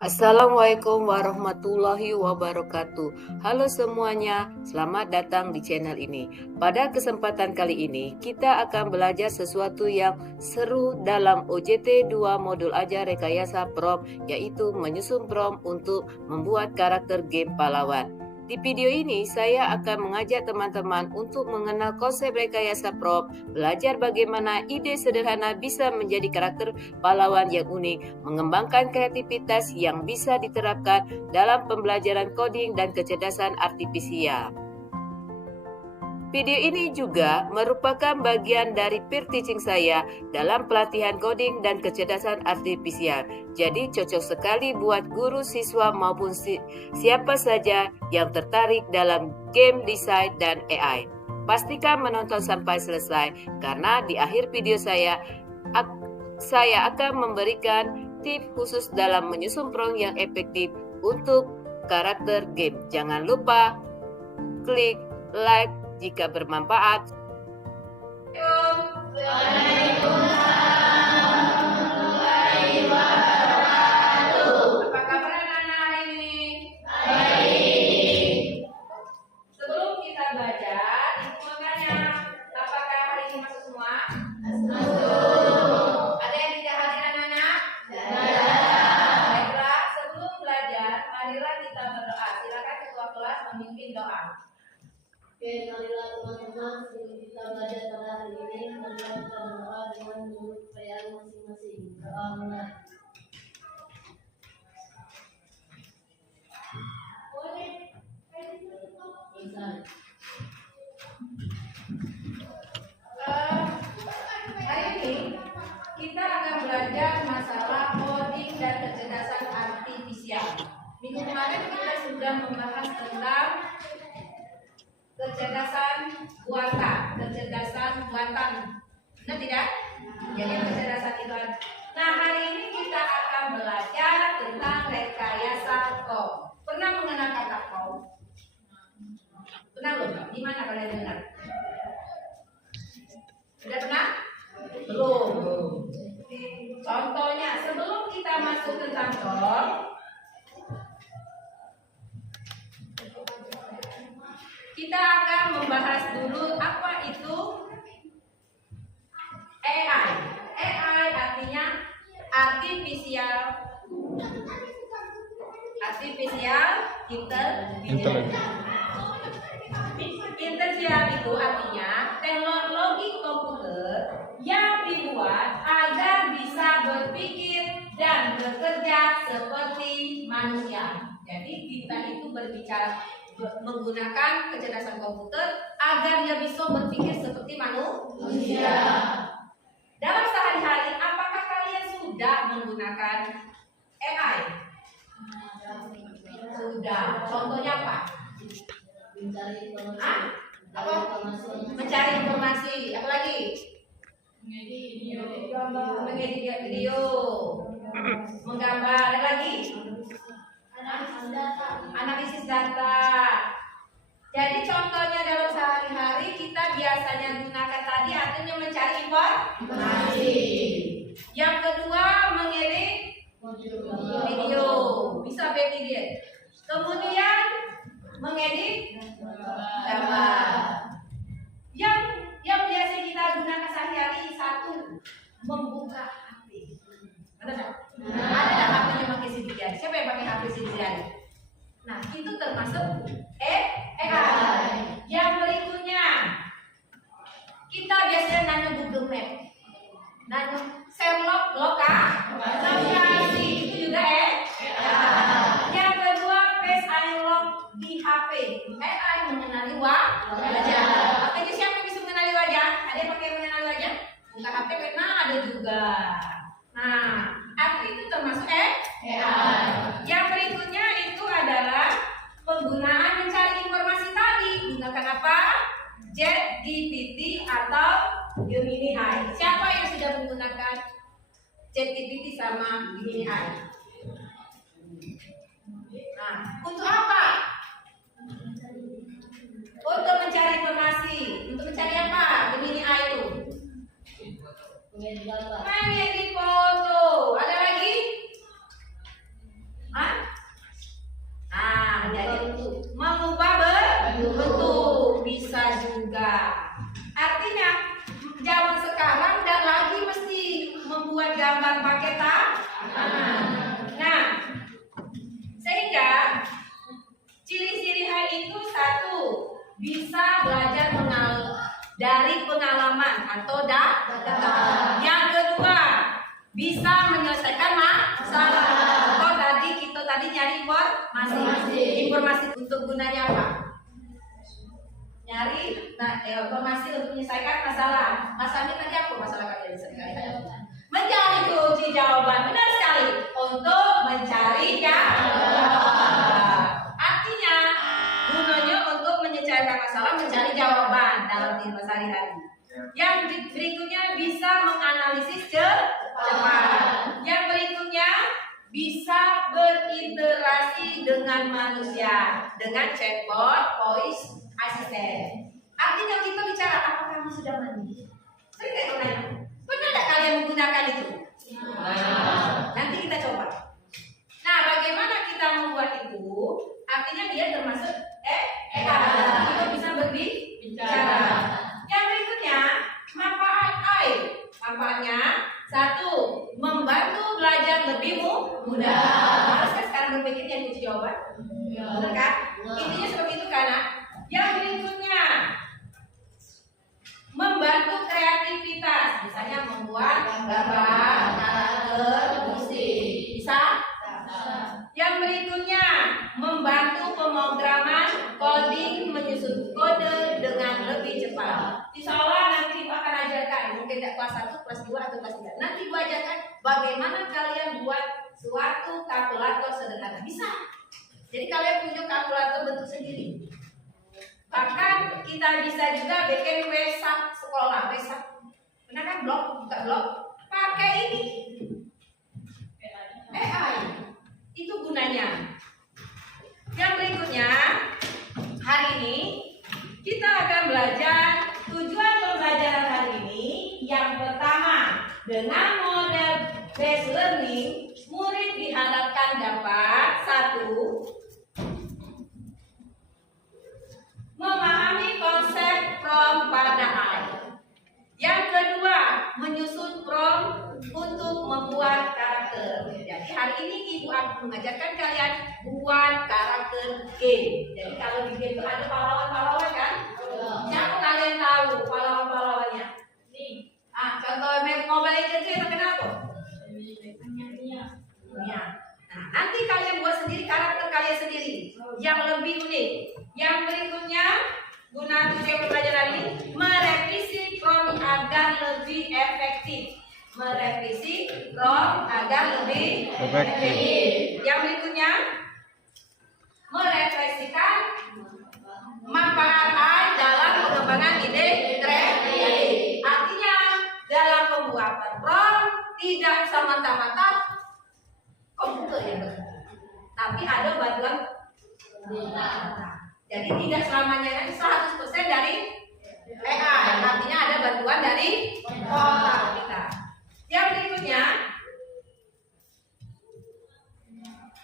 Assalamualaikum warahmatullahi wabarakatuh. Halo semuanya, selamat datang di channel ini. Pada kesempatan kali ini, kita akan belajar sesuatu yang seru dalam OJT 2 modul ajar rekayasa prompt, yaitu menyusun prompt untuk membuat karakter game pahlawan. Di video ini, saya akan mengajak teman-teman untuk mengenal konsep rekayasa prompt, belajar bagaimana ide sederhana bisa menjadi karakter pahlawan yang unik, mengembangkan kreativitas yang bisa diterapkan dalam pembelajaran coding dan kecerdasan artifisial. Video ini juga merupakan bagian dari peer teaching saya dalam pelatihan coding dan kecerdasan artifisial. Jadi cocok sekali buat guru, siswa maupun siapa saja yang tertarik dalam game design dan AI. Pastikan menonton sampai selesai karena di akhir video saya akan memberikan tips khusus dalam menyusun prompt yang efektif untuk karakter game. Jangan lupa klik like jika bermanfaat. Apa kabar anak-anak hari ini? Baik. Sebelum kita belajar, ibu mau tanya, apakah hari ini masuk semua? Masuk. Ada yang tidak hadir anak-anak? Baiklah, sebelum belajar, marilah kita berdoa. Silakan ketua kelas memimpin doa. Oke, marilah teman-teman sebelum kita belajar pada hari ini, marilah kita berdoa dengan menurut percayaan masing-masing. Doa mulai. Hari ini kita akan belajar masalah coding dan kecerdasan artifisial. Minggu kemarin kita sudah membahas tentang kecerdasan buatan. Benar tidak? Jadi kecerdasan itu ada. Nah, hari ini kita akan belajar tentang rekayasa prompt. Pernah mengenal kata prompt? Pernah belum? Di mana kalian dengar? Sudah pernah? Belum. Contohnya, sebelum kita masuk tentang prompt, kita akan membahas dulu apa itu AI. AI artinya artificial intelligence. Artificial itu artinya teknologi komputer yang dibuat agar bisa berpikir dan bekerja seperti manusia. Jadi kita itu berbicara menggunakan kecerdasan komputer agar dia bisa berpikir seperti manusia. Dalam sehari-hari, apakah kalian sudah menggunakan AI? Sudah. Contohnya apa? Mencari informasi. Apa? Mencari informasi. Apa lagi? Mengedit video. Menggambar. Ada lagi? Analisis data. Jadi contohnya dalam sehari-hari kita biasanya gunakan tadi artinya mencari informasi. Yang kedua mengedit video, bisa video. Kemudian mengedit gambar. Yang biasa kita gunakan sehari-hari satu membuka HP. Ada tak? Ada HP-nya pakai CD-nya. Siapa yang pakai HP CD-nya? Nah, itu termasuk AI. Yang berikutnya, kita biasanya nanya Google Map, nanya Sherlock lokasi, itu juga AI. Yang kedua, Face Unlock di HP. AI mengenali wajah. Makanya siapa yang bisa mengenali wajah? Ada yang pakai mengenali wajah? Buka HP karena ada juga. Nah, apa itu termasuk AI. Yang berikutnya itu adalah penggunaan mencari informasi tadi. Gunakan apa? ChatGPT atau Gemini AI. Siapa yang sudah menggunakan ChatGPT sama Gemini AI? Nah, untuk apa? Untuk mencari informasi. Untuk mencari apa? Gemini AI itu Mengedit gambar. mengedit foto. Ada lagi? atau data. Yang kedua, bisa menyelesaikan masalah. Oh, kita tadi nyari informasi untuk gunanya apa? Nyari informasi untuk menyelesaikan masalah. Masalahnya tadi apa masalah kalian sekali? Mencari kunci jawaban. Benar sekali. Untuk mencari jawaban. Artinya gunanya untuk menyelesaikan masalah, mencari jawaban dalam kehidupan sehari-hari. Yang berikutnya bisa menganalisis cepat. Yang berikutnya bisa berinteraksi dengan manusia dengan chatbot, voice assistant. Artinya kita bicara, apakah kamu sudah mandi? Sering nggak nanya? Pernah nggak kalian menggunakan itu? Nanti kita coba. Nah, bagaimana kita membuat itu? Artinya dia termasuk kita bisa berbicara. Yang berikutnya, manfaatnya satu, membantu belajar lebih mudah. Harus kan sekarang berpikir yang kunci jawaban? Benar kan? Intinya seperti itu kan? Yang berikutnya, membantu kreativitas, misalnya membuat gambar, karakter, musik, bisa? Yang berikutnya, membantu pemrograman, coding, menyusun kode dengan lebih cepat. Insya Allah nanti Ibu akan ajarkan, mungkin tidak kelas 1, kelas 2, atau kelas 3. Nanti Ibu ajarkan bagaimana kalian buat suatu kalkulator sederhana. Bisa. Jadi kalian punya kalkulator bentuk sendiri. Bahkan kita bisa juga bikin website sekolah, website. Benar kan? Buka blog. Pakai ini. AI. Itu gunanya. Yang berikutnya, hari ini kita akan belajar tujuan pembelajaran hari ini. Yang pertama, dengan model based learning, murid diharapkan dapat satu, memahami konsep prompt pada AI. Yang kedua, menyusun prompt untuk membuat karakter. Jadi hari ini Ibu akan mengajarkan kalian buat karakter game. Jadi kalau di game itu ada pahlawan-pahlawan kan? Siapa kalian tahu pahlawan-pahlawannya? Nih, contoh Mobile Legends itu terkenal apa? Ya. Nah, nanti kalian buat sendiri karakter kalian sendiri yang lebih unik. Yang berikutnya, guna tujuan pembelajaran ini, merevisi prompt agar lebih efektif. Merevisi prompt agar lebih efektif. Yang berikutnya, merefleksikan manfaat AI dalam pengembangan ide kreatif. Artinya, dalam pembuatan prompt tidak semata-mata komputer yang bekerja, tapi ada bantuan data. Jadi tidak selamanya kan 100% dari AI, artinya ada bantuan dari otak kita. Yang berikutnya,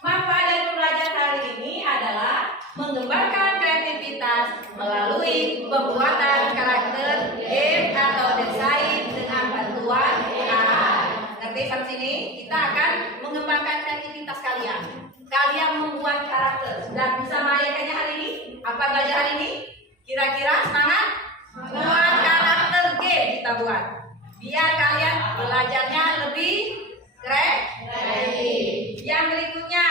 manfaat dari pembelajaran hari ini adalah mengembangkan kreativitas melalui pembuatan karakter game atau desain dengan bantuan AI. Ngerti sampai sini? Kita akan mengembangkan kreativitas kalian. Kalian membuat karakter. Sudah bisa merayakannya hari ini? Apa belajar hari ini? Kira-kira semangat? Buat karakter game kita buat. Biar kalian belajarnya lebih kreatif. Yang berikutnya,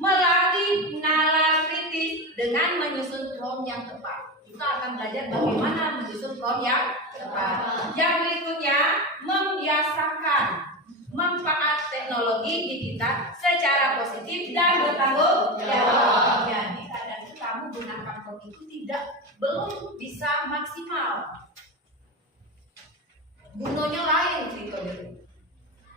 melatih nalar kritis dengan menyusun prompt yang tepat. Kita akan belajar bagaimana menyusun prompt yang tepat. Yang berikutnya, membiasakan manfaat teknologi digital secara positif dan bertanggung jawab. Ya, di keadaan itu kamu gunakan prompt itu belum bisa maksimal. Gunanya lain gitu.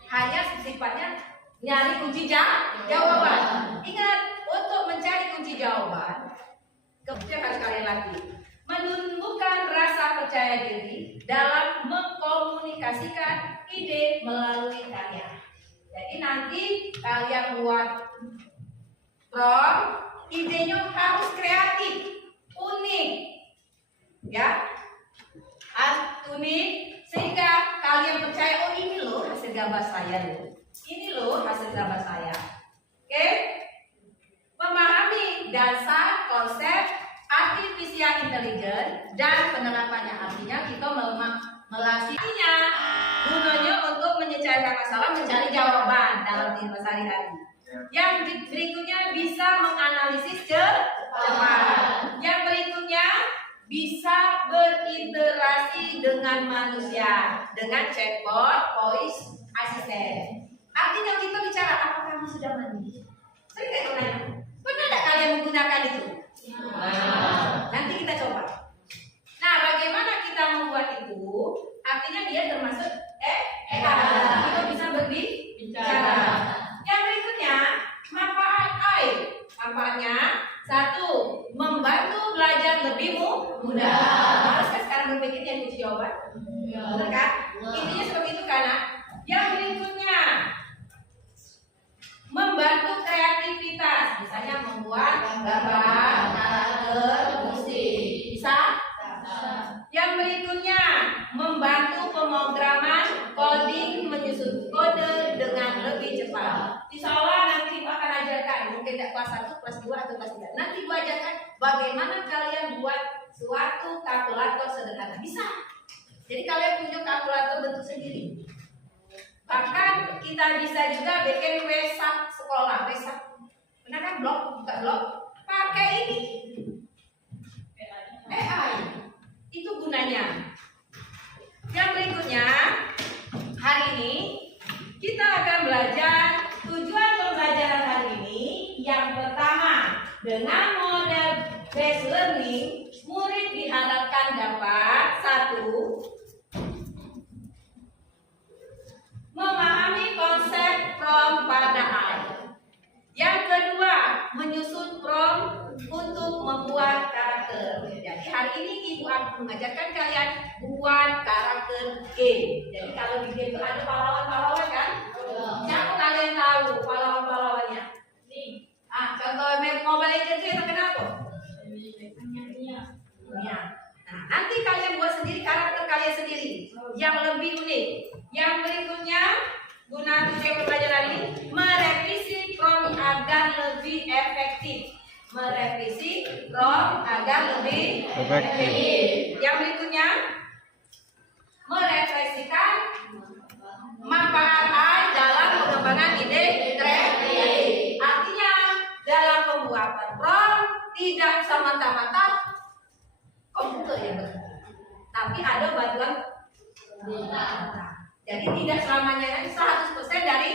Hanya sifatnya nyari kunci jawaban. Ingat, untuk mencari kunci jawaban, kemudian harus kalian latih. Menumbuhkan rasa percaya diri dalam mengkomunikasikan ide melalui karya. Jadi nanti kalian buat prompt, idenya harus kreatif, unik, ya, unik, sehingga kalian percaya, oh ini loh hasil gambar saya loh. Ini loh hasil gambar saya. Oke? Memahami dasar konsep artificial intelligence dan penerapannya. Artinya kita melatih salah mencari jawaban dalam kehidupan sehari-hari. Yang berikutnya bisa menganalisis cepat. Yang berikutnya bisa berinteraksi dengan manusia dengan chatbot, voice assistant. Artinya kita bicara, apakah kamu sudah mandi? Sering nggak nanya? Pernah nggak kalian menggunakan itu? Nanti kita coba. Nah, bagaimana kita membuat itu? Artinya dia termasuk kita bisa berbicara. Yang berikutnya, manfaat AI. Manfaatnya, satu, membantu belajar lebih mudah. Haruskah sekarang berpikir yang kunci jawaban? Benar kan? Intinya seperti itu kan? Yang berikutnya, membantu kreativitas. Misalnya membuat gambar, karakter, musik. Bisa? Yang berikutnya, membantu pemrograman coding, menyusun kode dengan lebih cepat. Insya Allah nanti Ibu akan ajarkan, mungkin tidak kelas 1, kelas 2, atau kelas 3. Nanti Ibu ajarkan bagaimana kalian buat suatu kalkulator sederhana. Bisa. Jadi kalian punya kalkulator bentuk sendiri. Bahkan kita bisa juga bikin website sekolah, website. Benar kan? Blog, buka blog. Pakai ini. AI. Itu gunanya. Yang berikutnya, hari ini kita akan belajar tujuan pembelajaran hari ini. Yang pertama, dengan model based learning, murid diharapkan dapat satu, memahami konsep prompt pada AI. Yang kedua, menyusun prompt untuk membuat karakter. Jadi hari ini Ibu akan mengajarkan kalian buat karakter game. Jadi kalau di game itu ada pahlawan-pahlawan kan? Siapa kalian tahu pahlawan-pahlawannya? Nih, contoh Mobile Legends itu kenal kok? Ya. Nah, nanti kalian buat sendiri karakter kalian sendiri yang lebih unik. Yang berikutnya, guna tujuan pembelajaran ini, merevisi prompt agar lebih efektif. Merevisi prompt agar lebih efektif. Yang berikutnya, merefleksikan manfaat AI dalam pengembangan ide kreatif. Artinya, dalam pembuatan prompt tidak semata-mata komputer yang bekerja, tapi ada bantuan. Jadi tidak selamanya 100% dari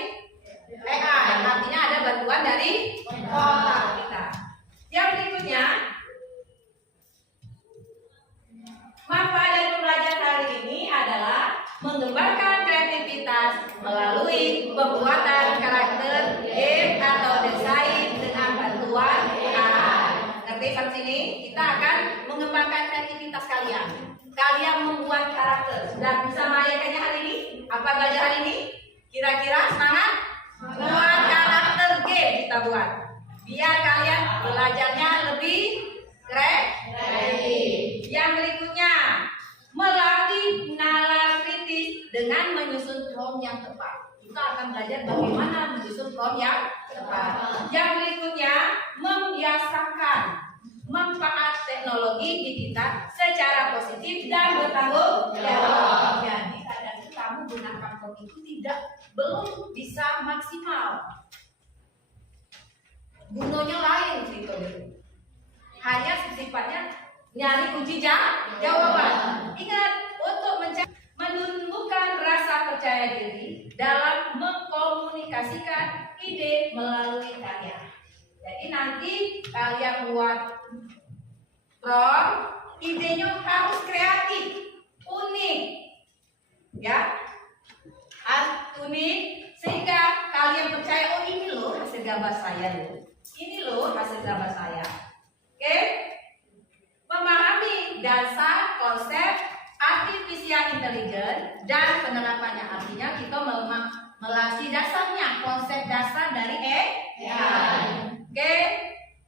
AI. Artinya ada bantuan dari otak kita. Yang berikutnya, manfaat dari pembelajaran hari ini adalah mengembangkan kreativitas melalui pembuatan karakter game atau desain dengan bantuan AI. Ngerti sampai sini? Kita akan mengembangkan kreativitas kalian. Kalian membuat karakter. Sudah bisa mengajarkannya hari ini? Apa belajar hari ini? Kira-kira semangat? Buat karakter game kita buat. Biar kalian belajarnya lebih kreatif. Yang berikutnya, melatih nalar kritis dengan menyusun prompt yang tepat. Kita akan belajar bagaimana menyusun prompt yang tepat. Yang berikutnya, membiasakan manfaat teknologi digital secara positif dan bertanggung jawab. Jadi kadang kamu gunakan prompt itu belum bisa maksimal. Gunanya lain gitu. Hanya sifatnya nyari kunci jawaban. Ingat, untuk menumbuhkan rasa percaya diri dalam mengkomunikasikan ide melalui karya. Jadi nanti kalian buat prompt, idenya harus kreatif, unik, ya, unik, sehingga kalian percaya, oh ini loh hasil gambar saya loh. Ini loh hasil gambar saya. Oke? Memahami dasar konsep artificial intelligence dan penerapannya. Artinya kita melatih dasarnya, konsep dasar dari AI. Oke?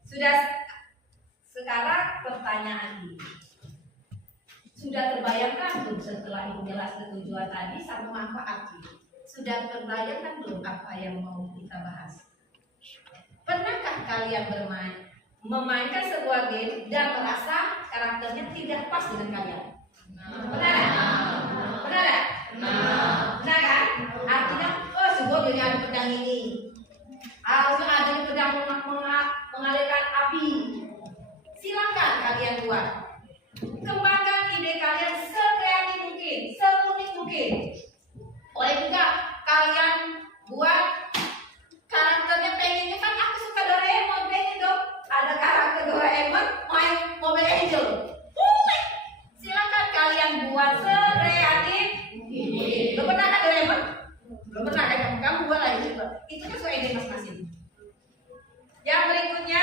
Sudah. Sekarang pertanyaan ini. Sudah terbayangkan belum setelah menjelaskan tujuan tadi sama manfaat ini? Sudah terbayangkan belum apa yang mau kita bahas? Pernahkah kalian memainkan sebuah game dan merasa karakternya tidak pas dengan kalian? Benar? Benar? Benar kan? Artinya, coba jadi ada pedang ini. Harusnya ada pedang mengalirkan api. Silakan kalian buat. Kembangkan ide kalian sekreatif mungkin, seunik mungkin. Boleh juga kalian buat karakternya, pengennya kan aku suka Doraemon, pengen dong ada karakter Doraemon main Mobile Angel. Silakan kalian buat sekreatif mungkin. Lo pernah kan Doraemon? Belum pernah kan? Kamu buat lagi coba. Itu kan sesuai ide masing-masing. Yang berikutnya,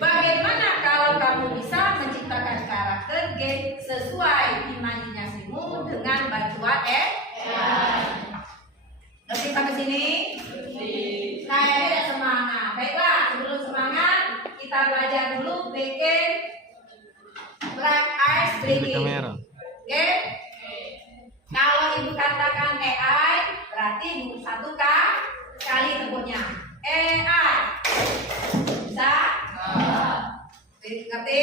bagaimana kalau kamu bisa menciptakan karakter game sesuai imajinasimu dengan bantuan Ngerti sampai sini? Kayaknya ada semangat. Baiklah, sebelum semangat, kita belajar dulu bikin black ice drinking. Oke? Kalau ibu katakan AI, berarti ibu satu kali sebutnya. AI. Bisa? Ngerti?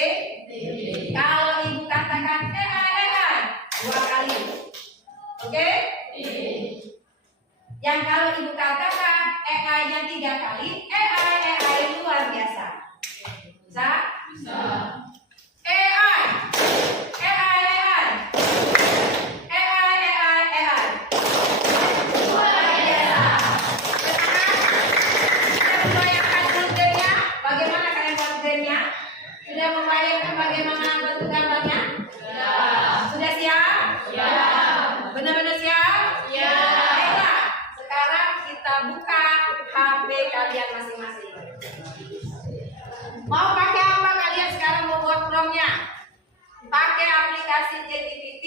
Kalau ibu katakan AI, dua kali. Oke? Yang kalau ibu katakan AI-nya 3 kali, AI luar biasa. Bisa? Bisa. AI. Luar biasa. Sudah membayangkan gamenya? Bagaimana kalian buat gamenya? Sudah membayangkan bagaimana bentuk gambarnya? Sudah siap? Benar-benar siap? Baiklah, sekarang kita buka HP kalian masing-masing. Mau pakai apa kalian sekarang mau buat promnya? Pakai aplikasi ChatGPT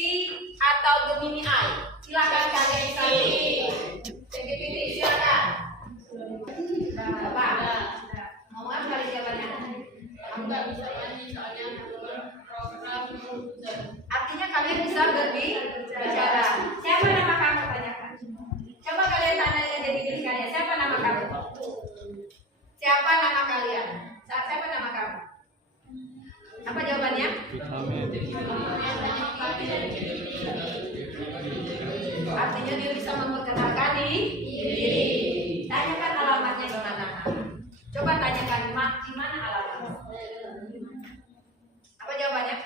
atau Gemini AI? Silakan kalian pilih. ChatGPT silakan. Apa? Mau apa kali jawabannya? Aku nggak bisa nyanyi soalnya program komputer. Artinya kalian bisa berbicara. Siapa nama kamu? Tanyakan. Coba kalian tanya dengan diri kalian. Siapa nama kamu? Siapa nama kalian? Siapa nama kamu? Apa jawabannya? Artinya dia bisa memperkenalkan diri. Tanyakan alamatnya di mana. Coba tanyakan di mana alamatnya. Apa jawabannya?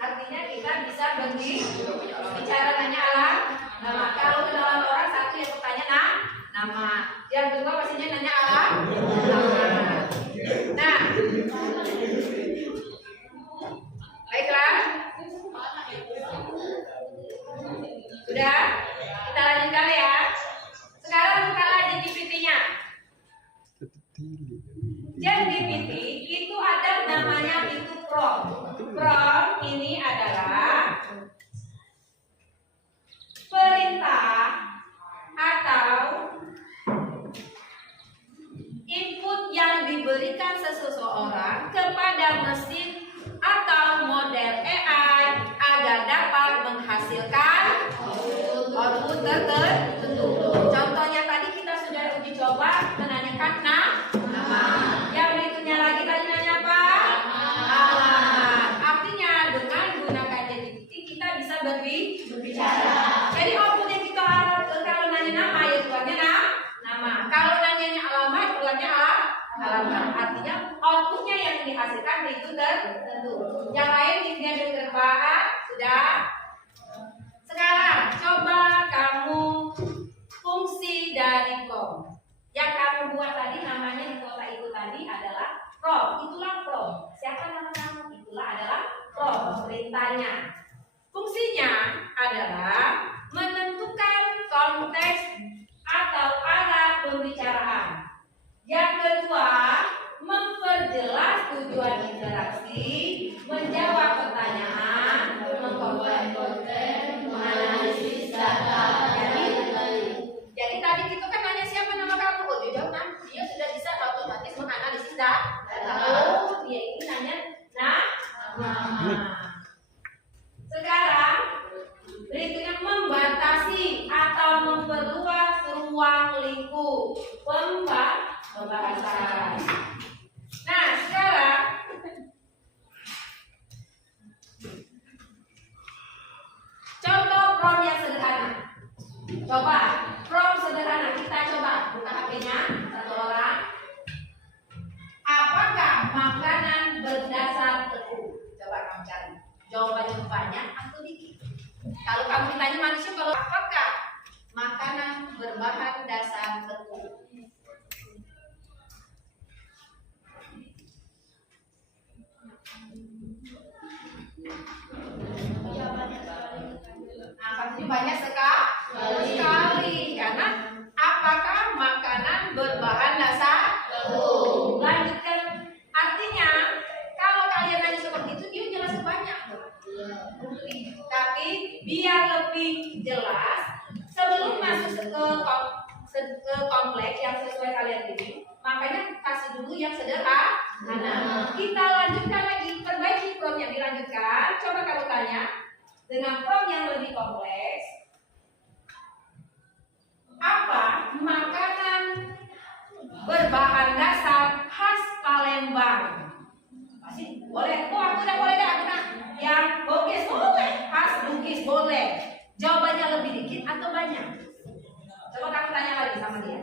Artinya kita bisa bicara nanya nama. Kalau kenalan orang, satu yang bertanya nama, yang kedua pastinya nanya nama. Nah, baiklah. Sudah, kita lanjutkan ya. Sekarang bukalah GPT-nya. GPT itu ada namanya itu prompt. Prompt ini adalah perintah atau input yang diberikan seseorang kepada mesin atau model AI agar dapat menghasilkan output tertentu. Contohnya tadi kita sudah uji coba menanyakan nama. Yang berikutnya lagi tadi nanya apa? Alamat. Artinya dengan gunakan GPT kita bisa berbicara. Jadi outputnya kita kalau nanya nama ya keluarnya nama. Kalau nanyanya alamat keluarnya alamat. Artinya outputnya yang dihasilkan itu tertentu. Yang lain dia diterbakan sudah. Sekarang coba kamu fungsi dari prompt. Yang kamu buat tadi namanya di kota itu tadi adalah prompt. Itulah prompt. Siapa nama kamu? Itulah adalah prompt. Perintahnya. Fungsinya adalah menentukan konteks atau arah pembicaraan. Yang kedua, memperjelas tujuan interaksi, menjawab pertanyaan, membuat konten, menganalisis data. Jadi tadi kita kan nanya siapa nama kamu, oh dia jawab nama, dia sudah bisa otomatis menganalisis data. Oh dia ini nanya nama. Sekarang berikutnya membatasi atau memperluas ruang lingkup pembahasan. Nah sekarang Coba, from sederhana kita coba buka HP-nya satu orang. Apakah makanan berdasar tepung? Coba kamu cari. Jawabannya banyak atau dikit? Kalau kamu ditanya manusia, kalau apakah makanan berbahan dasar tepung? Nah, pasti banyak sekali. Karena apakah makanan berbahan dasar tepung? Lanjutkan. Artinya, kalau kalian nanya seperti itu, dia jelas banyak. Tapi biar lebih jelas, sebelum masuk ke kompleks yang sesuai kalian ini, makanya kasih dulu yang sederhana. Kita lanjutkan lagi, perbaiki prompt yang dilanjutkan. Coba kamu tanya dengan prompt yang lebih kompleks. Apa makanan berbahan dasar khas Palembang? Masih boleh. Oh, aku udah boleh dah. Yang Bugis boleh, khas Bugis boleh. Jawabannya lebih dikit atau banyak? Coba kamu tanya lagi sama dia.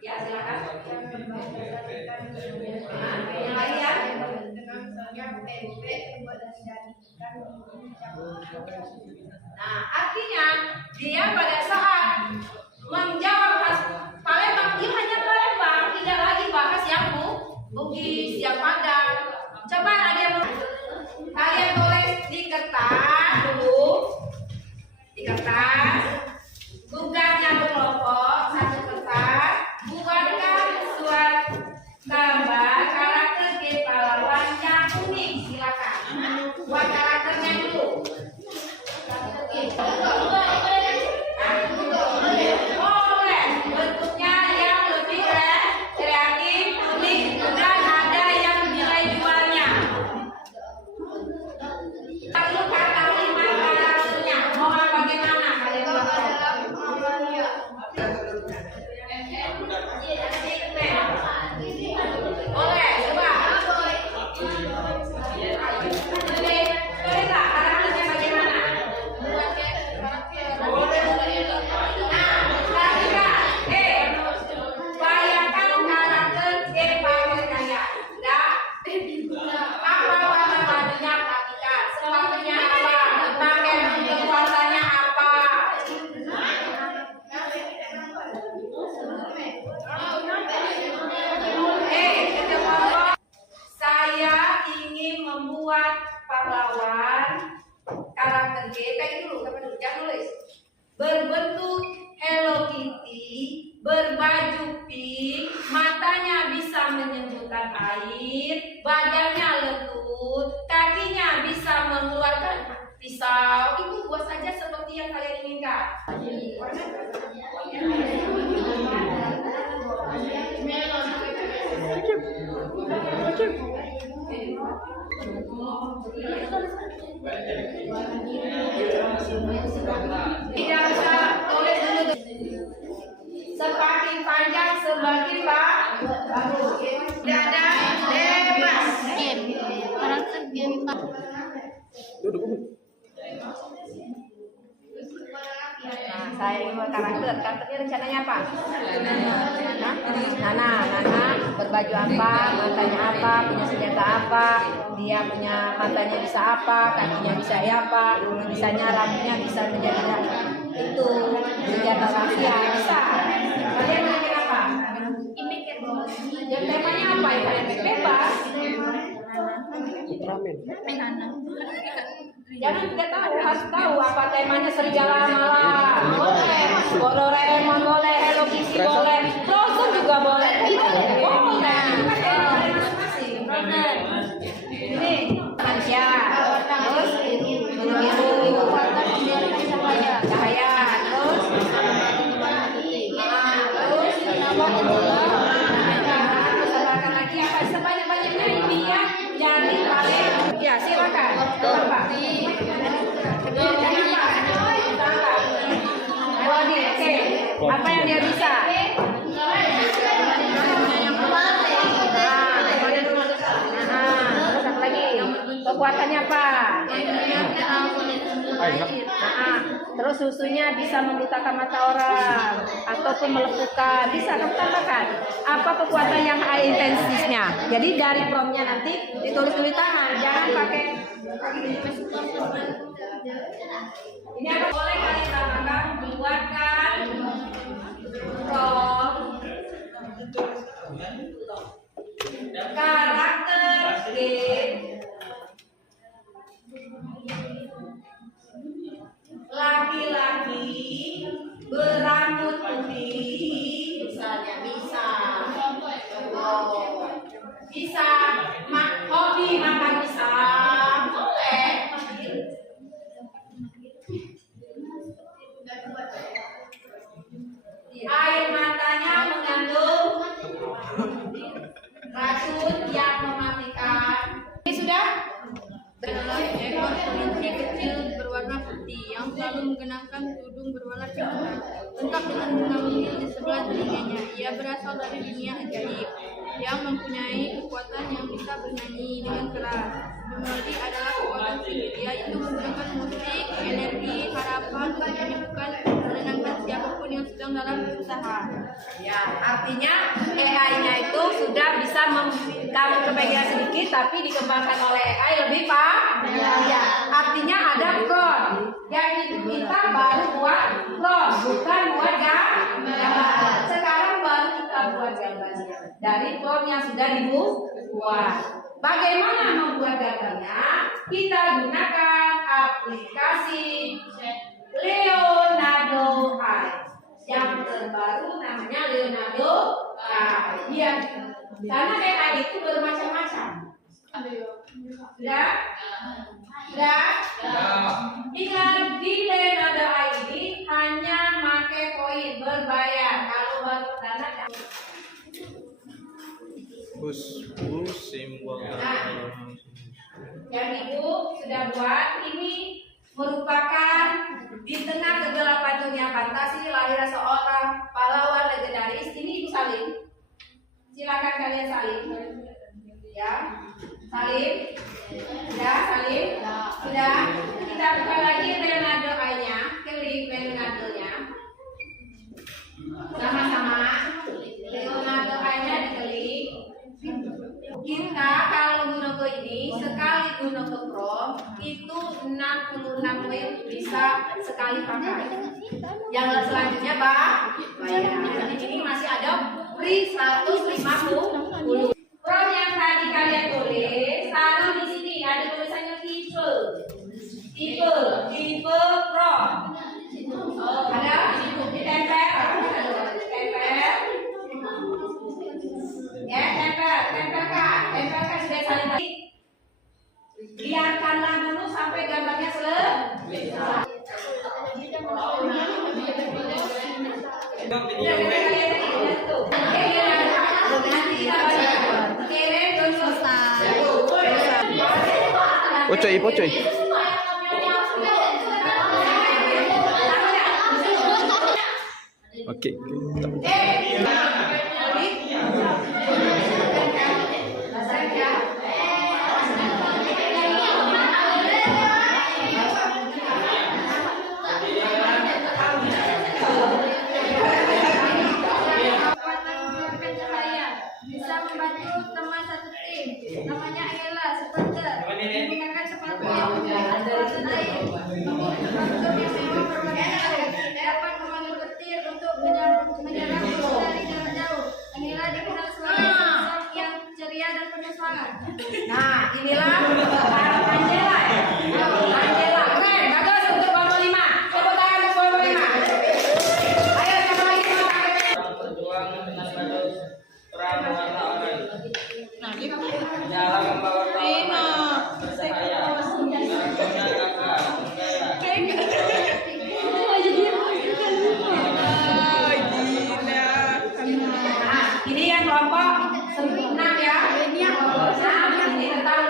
Ya, silakan. Yang lain ya. Nah, artinya dia pada saat menjawab khas Palembang, dia hanya Palembang, tidak lagi bahas yang Bugis, yang Padang. Coba ada yang kalian tulis di kertas dulu, di kertas, tugasnya berkelompok, satu kertas, buatkan surat gambar karakter G pahlawan yang unik. Silakan, buat karakternya dulu. Boleh, bentuknya yang lebih kreatif, unik, dan ada yang nilai jualnya. Perlu kata lima karakternya. Mau bagaimana kalian boleh, coba. Boleh tak karakternya bagaimana? Bayangkan karakter G pakai kaya. Udah? Apa warna bajunya? Perhatikan. Sepatunya apa? Pakaian kekuasaannya apa? Saya ingin membuat pahlawan karakter G. Pegang dulu, jangan tulis. Berbentuk Hello Kitty, berbaju pink, matanya bisa menyembuhkan air, badannya lembut, kakinya bisa mengeluarkan pisau. Itu buat saja seperti yang kalian inginkan. Tidak bisa tulis dulu. Semakin panjang semakin bagus. Tidak ada bebas. Karakter game Nah, saya ingin buat karakternya rencananya apa? Nana berbaju apa, matanya apa, punya senjata apa, dia punya matanya bisa apa, kakinya bisa apa, misalnya rambutnya bisa menjadi itu senjata rahasia bisa. Kalian ingin apa? Yang temanya apa ya? Kalian bebas. Jangan tidak tahu, harus tahu apa temanya. Serigala malam boleh, Doraemon boleh, Hello Kitty boleh, Frozen juga boleh. Ini manusia, terus biru, cahaya, terus tambahkan lagi apa sebanyak-banyaknya intinya jadi paling. Ya silakan. Bapak. Oke. Apa yang dia bisa? Terus apa lagi? kekuatannya apa? Nah, terus susunya bisa membutakan mata orang ataupun melepuhkan. Bisa kamu tambahkan apa kekuatan yang high intensitinya. Jadi dari promnya nanti ditulis di tangan, jangan pakai. Ini apa boleh kalian tambahkan membuatkan prom karakter game laki-laki berambut putih, misalnya bisa hobi makan pisang, boleh. Air matanya mengandung racun yang mematikan. Ini sudah? Ekor kelinci kecil berwarna putih yang selalu mengenakan tudung berwarna coklat, lengkap dengan bunga mungil di sebelah telinganya. Ia berasal dari dunia ajaib yang mempunyai kekuatan yang bisa bernyanyi dengan keras. Melodi adalah kekuatan sihir, yaitu menggunakan musik, energi, harapan untuk menyembuhkan, menenangkan siapapun yang sedang dalam kesusahan. Ya, artinya AI-nya itu sudah bisa kamu kepegang sedikit, tapi dikembangkan oleh AI lebih ya, artinya ada prompt. Yang itu kita baru buat prompt, bukan buat gambar. Sekarang baru kita buat gambarnya dari prompt yang sudah dibuat. Bagaimana membuat gambarnya? Kita gunakan aplikasi Leonardo AI. Yang terbaru namanya Leonardo AI. Iya, karena AI itu bermacam-macam. Sudah? Ingat, di Leonardo AI ini hanya pakai koin berbayar. Kalau baru dana simbol. yang ibu sudah buat ini merupakan di tengah kegelapan dunia fantasi lahirnya seorang pahlawan legendaris. Ini ibu salin. Silakan kalian salin. Ya, salin. Sudah salin. Sudah. Kita buka lagi Leonardo AI-nya. Klik Leonardo-nya. Sama-sama. Leonardo AI-nya diklik. Kita kalau guna ke ini sekali guna ke Pro itu 66 menit bisa sekali pakai. Yang selanjutnya bayar. Jadi ini masih ada free 150. Pro yang tadi kalian tulis taruh di sini ada tulisannya tipe Pro. Ada ditempel. Ya, tempelkan sudah saling tadi. Biarkanlah dulu sampai gambarnya selesai. Pocoy. Oke. Bisa membantu teman satu tim, namanya Ella, seperti menggunakan sepatu yang sepatu air, sepatu yang memang berwarna dapat memanggil petir untuk menyerang musuh dari jarak jauh. Ella dikenal sebagai sosok yang ceria dan penuh semangat. Nah, inilah Angela. Angela, keren, bagus untuk Bang 5. Tepuk tangan untuk Bang 5. Ayo sama lagi sama Perjuangan dengan badut perang warna oranye. Nyala membawa warna bersahaya. Lampunya gagah, menggaya. Nah, ini yang kelompok 6 ya. Ini yang kelompok 6. Ini tentang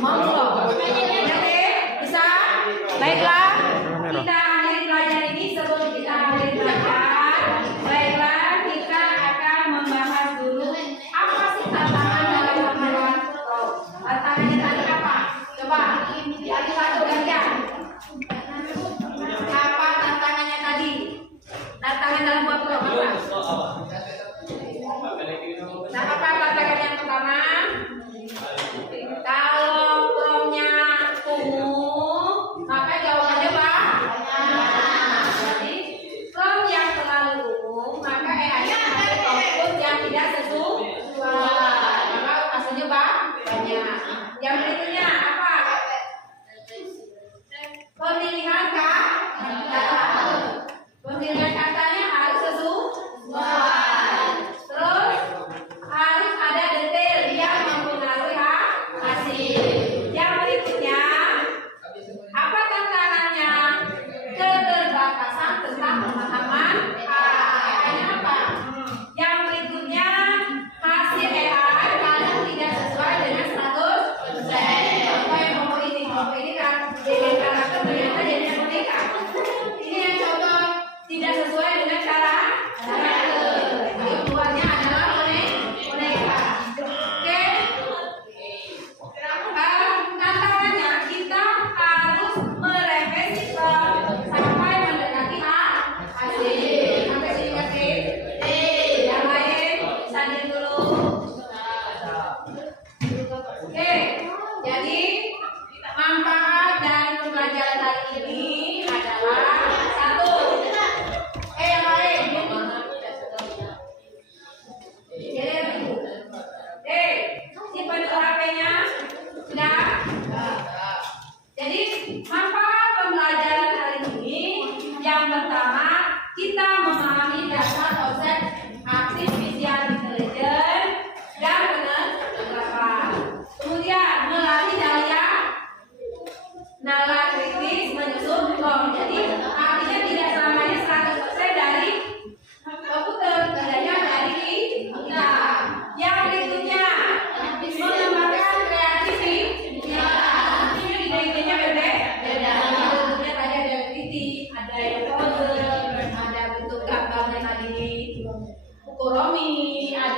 monggo. Oke, bisa? Baiklah. Kita akhiri pelajaran ini sebelum kita akhiri pelajaran. Baiklah, kita akan membahas dulu apa sih tantangan dalam pembuatan pro. Tantangannya tadi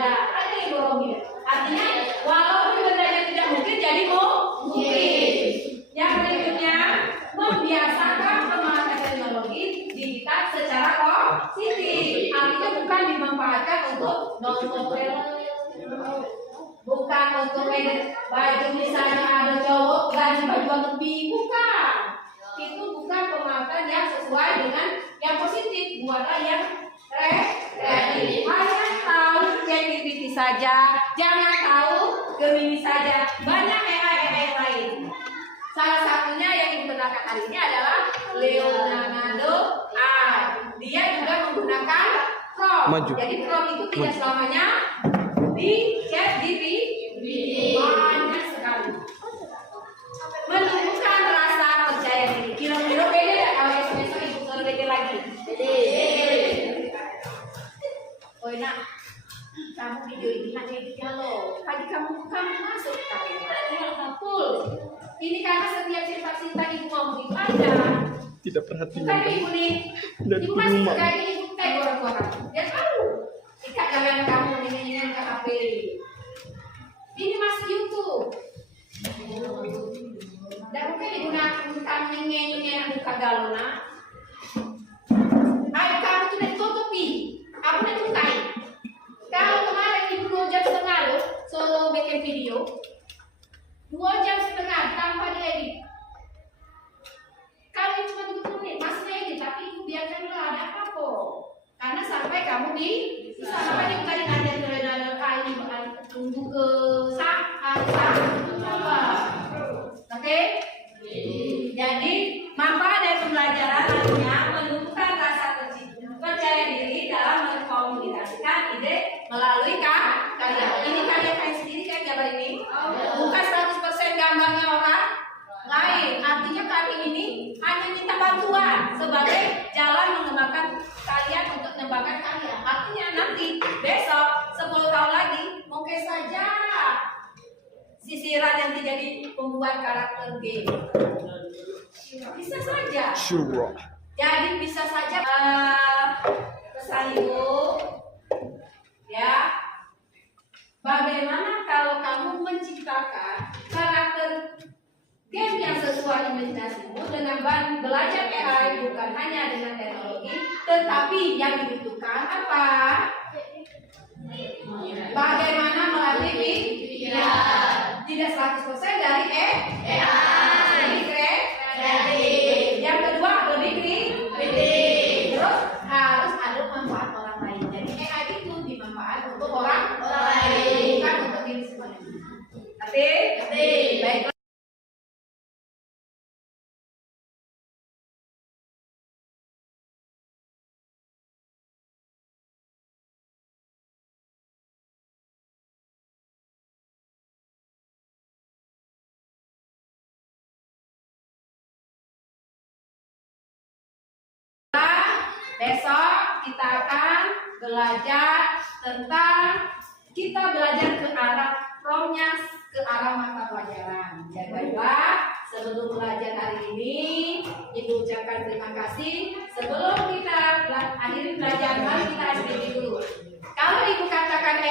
ada yang dorongin. Artinya walaupun bendanya tidak mungkin jadi mungkin. Yang berikutnya, membiasakan pemakaian teknologi digital secara positif. Artinya bukan dimanfaatkan untuk nonton film, bukan untuk baju misalnya ada cowok ganti baju lebih, bukan. Itu bukan pemakaian yang sesuai dengan yang positif. Buatlah yang kreatif. Hanya tahu ChatGPT saja, jangan tahu Gemini saja. Banyak AI lain. Salah satunya yang digunakan hari ini adalah Leonardo AI. Dia juga menggunakan prompt. Jadi prompt itu tidak selamanya di ChatGPT. Banyak sekali. Menumbuhkan rasa percaya diri. Kira-kira beda ya kalau besok ibu kerja lagi. Oh nak, kamu video ini hanya di kalau tadi kamu masuk kamera full. Ini karena setiap cerita-cerita ibu mau begitu aja. Tidak perhatian. Bukan ibu nih, ibu masih kayak ini ibu tag orang tua kamu. Dia tahu. Ikat tangan kamu dengan ke HP. Ini masih YouTube. Dan mungkin ibu nak kamu ingin buka galona. Ayo kamu tuh ditutupi. Apa itu kai? Kalau kemarin ibu 2 jam setengah loh, solo bikin video. 2 jam setengah tanpa diedit. Kalau cuma 30 menit masih edit, tapi ibu biarkanlah ada apa kok. Karena sampai kamu bisa sampai bukan ada kali tunggu ke Oke? Jadi manfaat dari pembelajaran artinya menumbuhkan rasa percaya diri dalam mengkomunikasikan ide melalui karya. Ini karya kain sendiri kan gambar ini? Bukan 100% gambarnya orang lain. Artinya kami ini hanya minta bantuan sebagai jalan mengembangkan kalian untuk mengembangkan karya. Artinya nanti besok 10 tahun lagi mungkin saja sisiran yang jadi pembuat karakter game. Bisa saja. Sure. Jadi bisa saja pesan ibu ya. Bagaimana kalau kamu menciptakan karakter game yang sesuai imajinasimu dengan belajar AI, bukan hanya dengan teknologi, tetapi yang dibutuhkan apa? Bagaimana melatih pikiran? Tidak 100% dari AI. Yang kedua lebih kritis. Terus harus ada manfaat orang lain. Jadi AI itu dimanfaatkan untuk orang lain, bukan untuk diri sendiri. Baik. Besok kita akan belajar tentang ke arah promnya, ke arah mata pelajaran. Jadi baiklah, sebelum belajar hari ini, ibu ucapkan terima kasih. Sebelum kita akhiri pelajaran, mari kita SPP dulu. Kalau ibu katakan